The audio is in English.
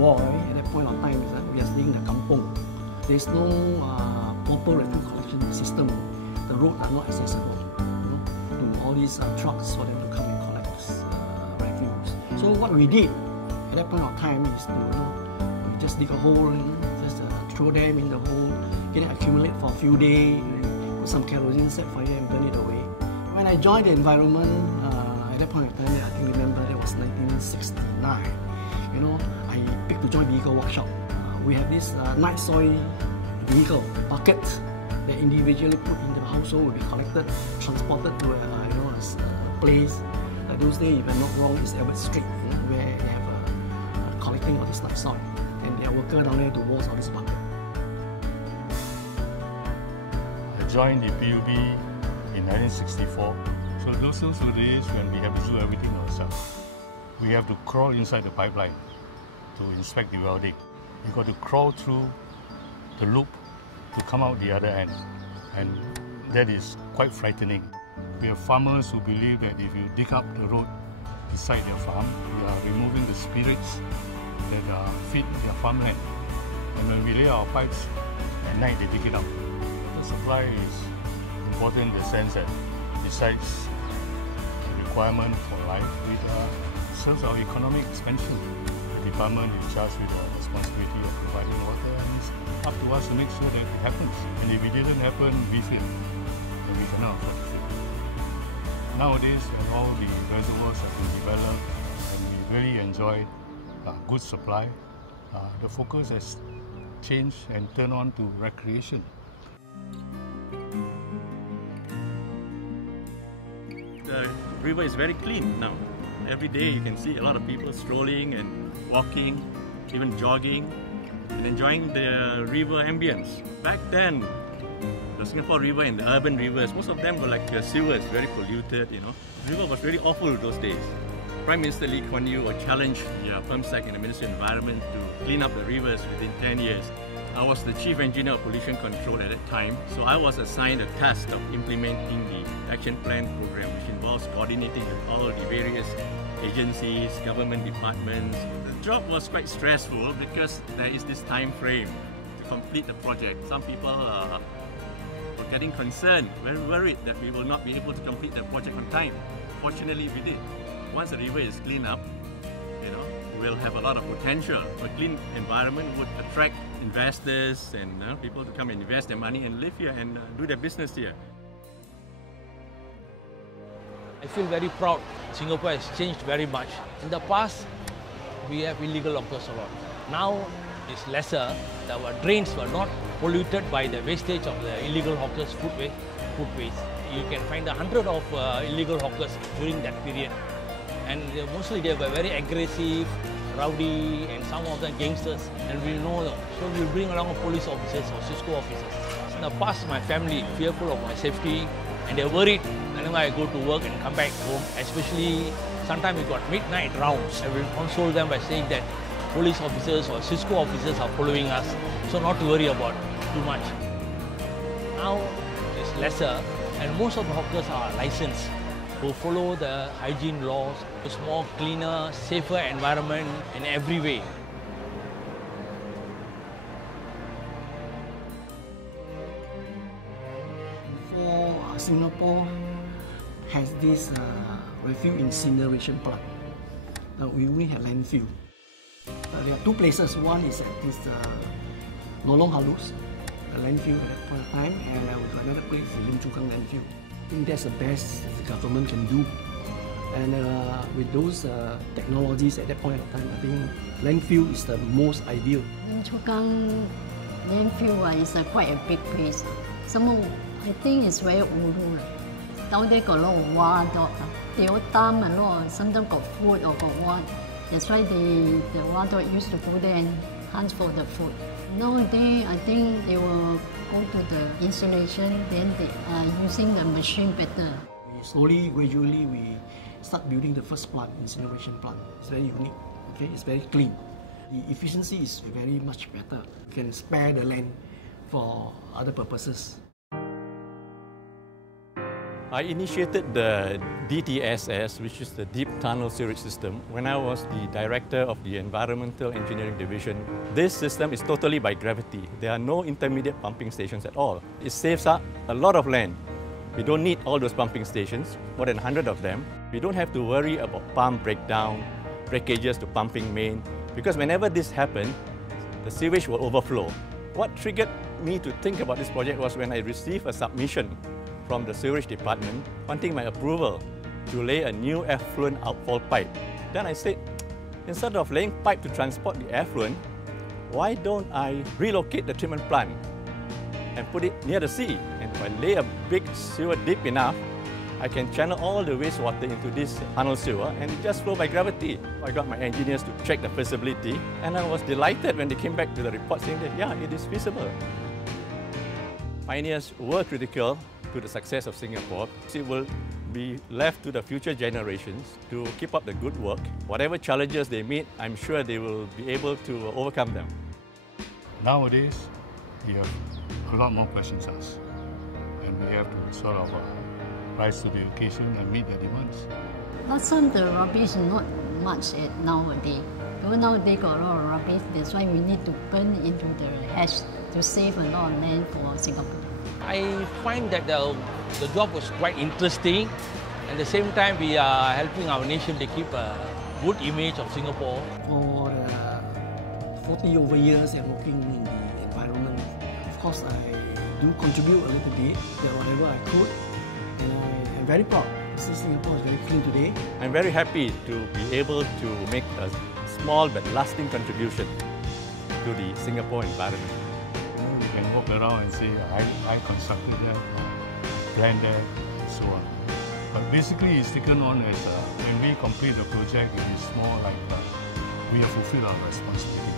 boy, at that point of time, is that we are staying in the kampong. There's no proper refuse collection system. The roads are not accessible, to all these trucks for them to come and collect refuse. So what we did at that point of time is to we just dig a hole, just throw them in the hole, get it accumulate for a few days, put some kerosene, set fire and burn it away. When I joined the environment, at that point of time, I can remember that was 1969. I picked to join vehicle workshop. We have this night soil vehicle bucket that individually put in the household will be collected, transported to a place. Those days, if I'm not wrong, it's Albert Street, where they have collecting all this night soil, and there are workers down there to wash all this bucket. I joined the PUB in 1964. So those were the days when we have to do everything ourselves. We have to crawl inside the pipeline to inspect the welding. You got to crawl through the loop to come out the other end, and that is quite frightening. We have farmers who believe that if you dig up the road beside their farm, you are removing the spirits that feed their farmland. And when we lay our pipes at night, they dig it up. The supply is important in the sense that besides the requirement for life, it serves our economic expansion. The department is charged with the responsibility of providing water, and it's up to us to make sure that it happens. And if it didn't happen, we fail, and we cannot afford to fail. Nowadays, when all the reservoirs have been developed and we really enjoy good supply, the focus has changed and turned on to recreation. The river is very clean now. Every day you can see a lot of people strolling and walking, even jogging, and enjoying the river ambience. Back then, the Singapore River and the urban rivers, most of them were like sewers, very polluted, The river was really awful those days. Prime Minister Lee Kuan Yew challenged the PERMSEC and the Ministry of Environment to clean up the rivers within 10 years. I was the Chief Engineer of Pollution Control at that time, so I was assigned a task of implementing the Action Plan program, which involves coordinating with all the various agencies, government departments. The job was quite stressful because there is this time frame to complete the project. Some people were getting concerned, very worried that we will not be able to complete the project on time. Fortunately, we did. Once the river is cleaned up, we'll have a lot of potential. A clean environment would attract investors and people to come and invest their money and live here and do their business here. I feel very proud. Singapore has changed very much. In the past, we have illegal hawkers a lot. Now, it's lesser. Our drains were not polluted by the wastage of the illegal hawkers' food waste. You can find 100 of illegal hawkers during that period. And mostly they were very aggressive, rowdy, and some of them gangsters, and we know them. So we bring along police officers or Cisco officers. In the past, my family fearful of my safety, and they're worried whenever I go to work and come back home, especially sometimes we got midnight rounds. I will console them by saying that police officers or Cisco officers are following us, so not to worry about too much. Now it's lesser, and most of the hawkers are licensed, who follow the hygiene laws. It's more cleaner, safer environment in every way. For Singapore has this refuse incineration plant. Now we only have landfill. There are two places. One is at this Lorong Halus, the landfill at that point of time, and we've got another place, the Lim Chu Kang landfill. I think that's the best the government can do. And with those technologies at that point of time, I think landfill is the most ideal. Lim Chu Kang landfill is quite a big place. Some I think it's very old. Down there got a lot of wild dogs. They all dump a lot. Sometimes got food or got what. That's why the wild dog used to go there and hunt for the food. Nowadays, I think they will go to the installation, then they are using the machine better. Slowly, gradually, we start building the first plant, incineration plant. It's very unique, okay? It's very clean. The efficiency is very much better. You can spare the land for other purposes. I initiated the DTSS, which is the Deep Tunnel Sewerage System, when I was the director of the Environmental Engineering Division. This system is totally by gravity. There are no intermediate pumping stations at all. It saves up a lot of land. We don't need all those pumping stations, more than 100 of them. We don't have to worry about pump breakdown, breakages to pumping main, because whenever this happens, the sewage will overflow. What triggered me to think about this project was when I received a submission from the sewerage department wanting my approval to lay a new effluent outfall pipe. Then I said, instead of laying pipe to transport the effluent, why don't I relocate the treatment plant and put it near the sea? And if I lay a big sewer deep enough, I can channel all the wastewater into this tunnel sewer and it just flow by gravity. I got my engineers to check the feasibility and I was delighted when they came back to the report saying that, yeah, it is feasible. Pioneers were critical to the success of Singapore. It will be left to the future generations to keep up the good work. Whatever challenges they meet, I'm sure they will be able to overcome them. Nowadays, we have a lot more questions asked, and we have to sort of rise to the occasion and meet the demands. Last time the rubbish not much nowadays. Because nowadays got a lot of rubbish, that's why we need to burn into the ash to save a lot of land for Singapore. I find that the job was quite interesting. At the same time, we are helping our nation to keep a good image of Singapore. For 40 over years I'm working in the environment, of course I do contribute a little bit, whatever I could, and I'm very proud. Singapore is very clean today. I'm very happy to be able to make a small but lasting contribution to the Singapore environment. You can walk around and say, I constructed that, or planned that, and so on. But basically, it's taken on as when we complete the project, it is more like we have fulfilled our responsibility.